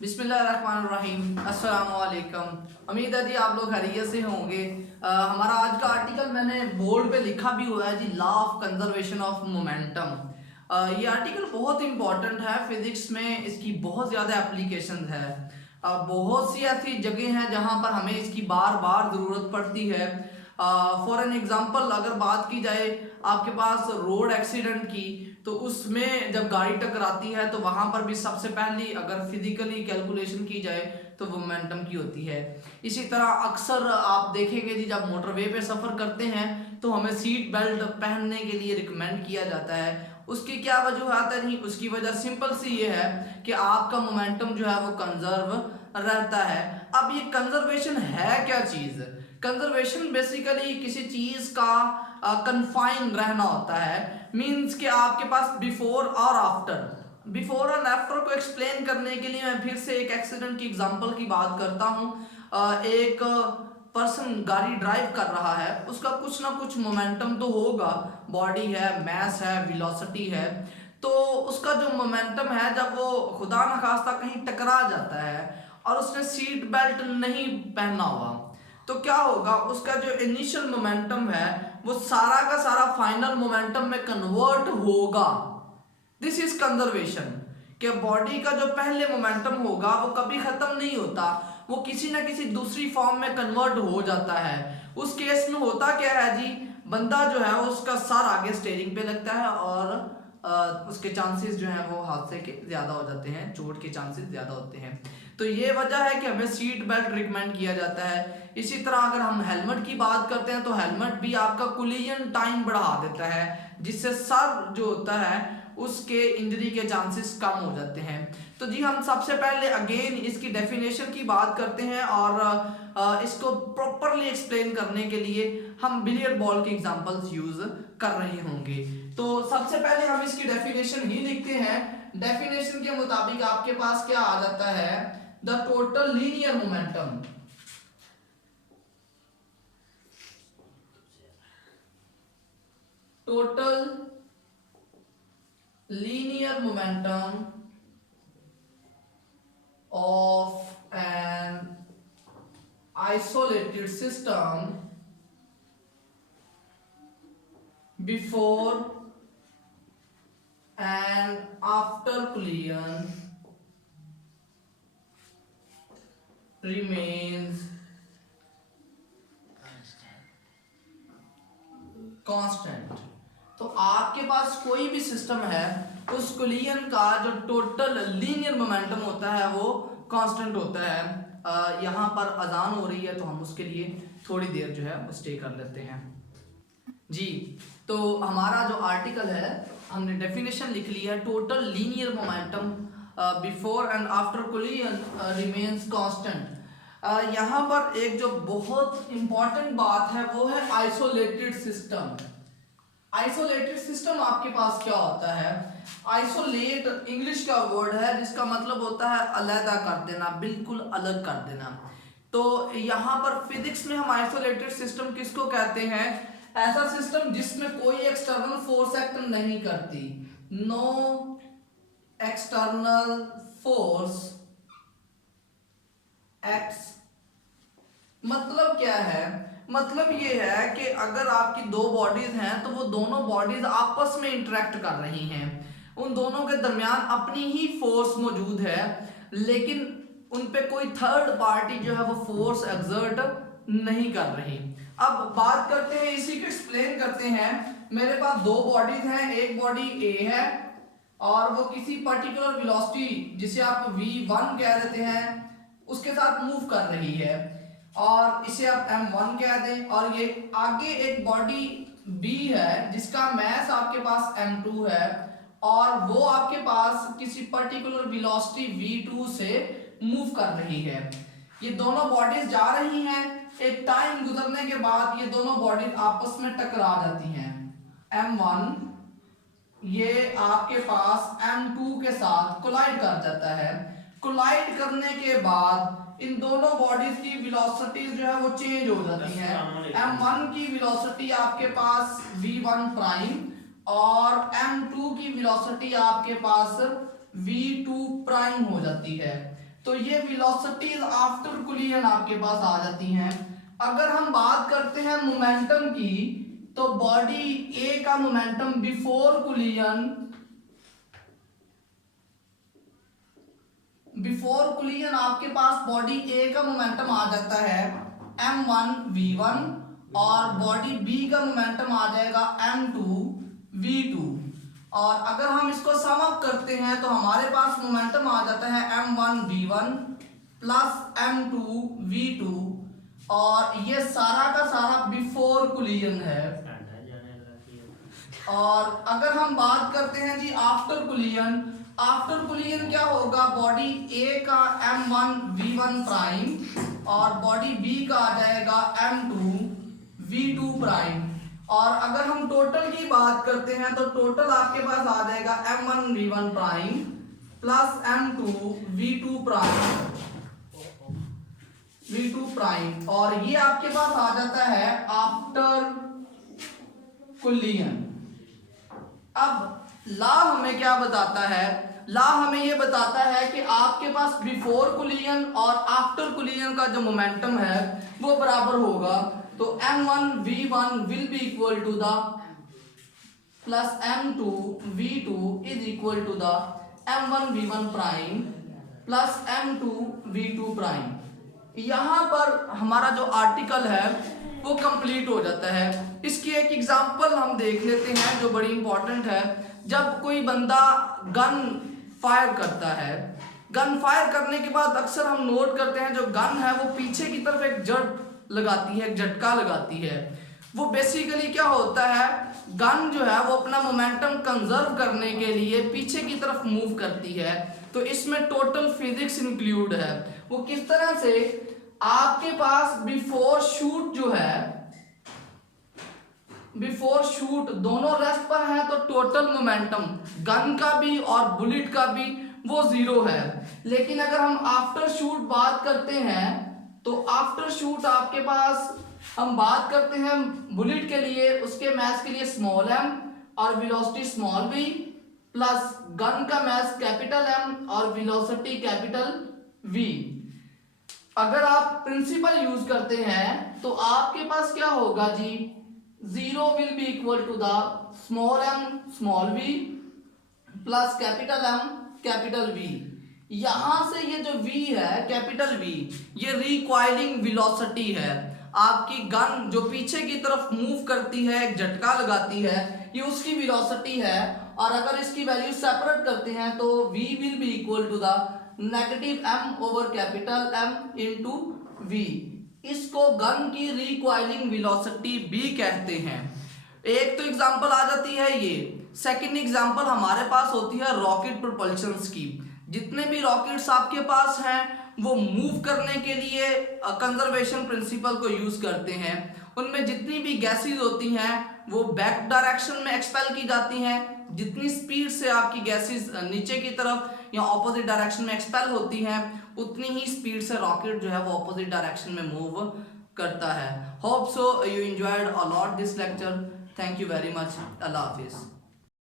बिस्मिल्लाहिर्रहमानिर्रहीम। अस्सलाम वालेकुम। उम्मीद है जी आप लोग खैरियत से होंगे। हमारा आज का आर्टिकल मैंने बोर्ड पे लिखा भी हुआ है जी, law of conservation of momentum. ये आर्टिकल बहुत इंपॉर्टेंट है, फिजिक्स में इसकी बहुत ज़्यादा एप्लीकेशन है। बहुत सी ऐसी जगह हैं जहाँ पर हमें इसकी बार बार ज़रूरत पड़ती है। फॉर एन एग्जांपल अगर बात की जाए आपके पास रोड एक्सीडेंट की, तो उसमें जब गाड़ी टकराती है तो वहां पर भी सबसे पहली अगर फिजिकली कैलकुलेशन की जाए तो वो मोमेंटम की होती है। इसी तरह अक्सर आप देखेंगे जी, जब मोटरवे पे सफ़र करते हैं तो हमें सीट बेल्ट पहनने के लिए रिकमेंड किया जाता है। उसकी क्या वजूहत है? नहीं, उसकी वजह सिंपल सी ये है कि आपका मोमेंटम जो है वो कंजर्व रहता है। अब ये कंजर्वेशन है क्या चीज़? कंजर्वेशन बेसिकली किसी चीज़ का कन्फाइन रहना होता है। मीन्स कि आपके पास बिफोर और आफ्टर, बिफोर और आफ्टर को एक्सप्लेन करने के लिए मैं फिर से एक एक्सीडेंट की एग्जांपल की बात करता हूँ। एक पर्सन गाड़ी ड्राइव कर रहा है, उसका कुछ ना कुछ मोमेंटम तो होगा, बॉडी है, मैस है, वेलोसिटी है। तो उसका जो मोमेंटम है, जब वो खुदा न खास्ता कहीं टकरा जाता है और उसने सीट बेल्ट नहीं पहना हुआ, तो क्या होगा? उसका जो इनिशियल मोमेंटम है वो सारा का सारा फाइनल मोमेंटम में कन्वर्ट होगा। This is conservation. कि बॉडी का जो पहले मोमेंटम होगा वो कभी खत्म नहीं होता, वो किसी ना किसी दूसरी फॉर्म में कन्वर्ट हो जाता है। उस केस में होता क्या है जी, बंदा जो है उसका सर आगे स्टीयरिंग पे लगता है और उसके चांसेस जो हैं वो हादसे के ज़्यादा हो जाते हैं, चोट के चांसेस ज़्यादा होते हैं। तो ये वजह है कि हमें सीट बेल्ट रिकमेंड किया जाता है। इसी तरह अगर हम हेलमेट की बात करते हैं तो हेलमेट भी आपका कोलिजन टाइम बढ़ा देता है, जिससे सर जो होता है उसके इंजरी के चांसेस कम हो जाते हैं। तो जी हम सबसे पहले अगेन इसकी डेफिनेशन की बात करते हैं और इसको प्रॉपरली एक्सप्लेन करने के लिए हम बिलियर्ड बॉल के एग्जांपल्स यूज कर रहे होंगे। तो सबसे पहले हम इसकी डेफिनेशन ही लिखते हैं। डेफिनेशन के मुताबिक आपके पास क्या आ जाता है? The total linear momentum, total linear momentum of an isolated system before and after collision remains constant. तो आपके पास कोई भी सिस्टम है, उस कोलिजन का जो टोटल लीनियर मोमेंटम होता है वो कांस्टेंट होता है। यहाँ पर अजान हो रही है तो हम उसके लिए थोड़ी देर जो है वो स्टे कर लेते हैं जी। तो हमारा जो आर्टिकल है, हमने डेफिनेशन लिख ली है, total linear momentum before and after collision remains constant. यहाँ पर एक जो बहुत इंपॉर्टेंट बात है वो है आइसोलेटेड सिस्टम। आइसोलेटेड सिस्टम आपके पास क्या होता है? आइसोलेट इंग्लिश का वर्ड है जिसका मतलब होता है अलग कर देना, बिल्कुल अलग कर देना। तो यहाँ पर फिजिक्स में हम आइसोलेटेड सिस्टम किसको कहते हैं? ऐसा सिस्टम जिसमें कोई एक्सटर्नल फोर्स एक्ट नहीं करती, नो एक्सटर्नल फोर्स एक्ट्स। मतलब क्या है? मतलब ये है कि अगर आपकी दो बॉडीज हैं तो वो दोनों बॉडीज आपस में इंटरेक्ट कर रही हैं, उन दोनों के दरमियान अपनी ही फोर्स मौजूद है, लेकिन उन पे कोई थर्ड पार्टी जो है वो फोर्स एक्सर्ट नहीं कर रही। अब बात करते हैं, इसी को एक्सप्लेन करते हैं। मेरे पास दो बॉडीज हैं, एक बॉडी ए है और वो किसी पर्टिकुलर वेलोसिटी जिसे आप v1 कह देते हैं उसके साथ मूव कर रही है, और इसे आप m1 कह दें। और ये आगे एक बॉडी b है जिसका मैस आपके पास m2 है और वो आपके पास किसी पर्टिकुलर वेलोसिटी v2 से मूव कर रही है। ये दोनों बॉडीज जा रही हैं, एक टाइम गुजरने के बाद ये दोनों बॉडीज आपस में टकरा जाती हैं। m1 ये आपके पास m2 के साथ कोलाइड कर जाता है। कोलाइड करने के बाद इन दोनों बॉडीज की वेलोसिटीज जो है वो चेंज हो जाती हैं। m1 की वेलोसिटी आपके पास v1 प्राइम और m2 की वेलोसिटी आपके पास v2 प्राइम हो जाती है। तो ये वेलोसिटीज आफ्टर कोलिजन आपके पास आ जाती हैं। अगर हम बात करते हैं मोमेंटम की, तो बॉडी ए का मोमेंटम बिफोर कोलिजन आपके पास बॉडी ए का मोमेंटम आ जाता है m1v1 और बॉडी बी का मोमेंटम आ जाएगा m2v2। और अगर हम इसको सम अप करते हैं तो हमारे पास मोमेंटम आ जाता है m1v1 प्लस m2v2 और ये सारा का सारा बिफोर कोलिजन है। और अगर हम बात करते हैं जी आफ्टर कोलिजन क्या होगा, बॉडी ए का m1v1 प्राइम और बॉडी बी का आ जाएगा m2v2 प्राइम। और अगर हम टोटल की बात करते हैं तो टोटल आपके पास आ जाएगा m1v1 prime plus m2v2 prime और ये आपके पास आ जाता है आफ्टर कोलिजन। अब लॉ हमें क्या बताता है, लॉ हमें ये बताता है कि आपके पास बिफोर कोलिजन और आफ्टर कोलिजन का जो मोमेंटम है वो बराबर होगा। तो m1v1 will be equal to the plus m2v2 is equal to the m1v1 prime plus m2v2 prime. यहाँ पर हमारा जो आर्टिकल है वो कंप्लीट हो जाता है। इसकी एक एग्जांपल हम देख लेते हैं जो बड़ी इंपॉर्टेंट है। जब कोई बंदा गन फायर करता है, गन फायर करने के बाद अक्सर हम नोट करते हैं जो गन है वो पीछे की तरफ एक झटका लगाती है। वो बेसिकली क्या होता है, गन जो है वो अपना मोमेंटम कंजर्व करने के लिए पीछे की तरफ मूव करती है। तो इसमें टोटल फिजिक्स इंक्लूड है। वो किस तरह से, आपके पास बिफोर शूट जो है, बिफोर शूट दोनों रेस्ट पर है तो टोटल मोमेंटम गन का भी और बुलेट का भी वो जीरो है। लेकिन अगर हम आफ्टर शूट बात करते हैं तो आफ्टर शूट आपके पास हम बात करते हैं बुलेट के लिए, उसके मास के लिए स्मॉल m और velocity small v plus gun का मास कैपिटल M और वेलोसिटी कैपिटल V। अगर आप प्रिंसिपल यूज करते हैं तो आपके पास क्या होगा जी, 0 will be equal to the small m small v plus capital M capital V। यहां से ये जो V है कैपिटल V, ये रिकॉइलिंग वेलोसिटी है। आपकी गन जो पीछे की तरफ मूव करती है, एक झटका लगाती है, ये उसकी वेलोसिटी है। और अगर इसकी वैल्यू सेपरेट करते हैं तो V will be equal to the negative M over capital M into V। इसको गन की रिकॉइलिंग वेलोसिटी भी कहते हैं। एक तो एग्जांपल आ जाती है ये। सेकंड एग्जांपल हमारे पास होती है रॉकेट प्रोपल्शंस की। जितने भी रॉकेट्स आपके पास हैं वो मूव करने के लिए कंजर्वेशन प्रिंसिपल को यूज करते हैं। उनमें जितनी भी गैसेस होती हैं वो बैक डायरेक्शन में एक्सपेल की जाती हैं। जितनी स्पीड से आपकी गैसेस नीचे की तरफ या ऑपोजिट डायरेक्शन में एक्सपेल होती हैं उतनी ही स्पीड से रॉकेट जो है वो ऑपोजिट डायरेक्शन में मूव करता है। Hope so you enjoyed a lot this lecture. Thank you very much. Allah Hafiz.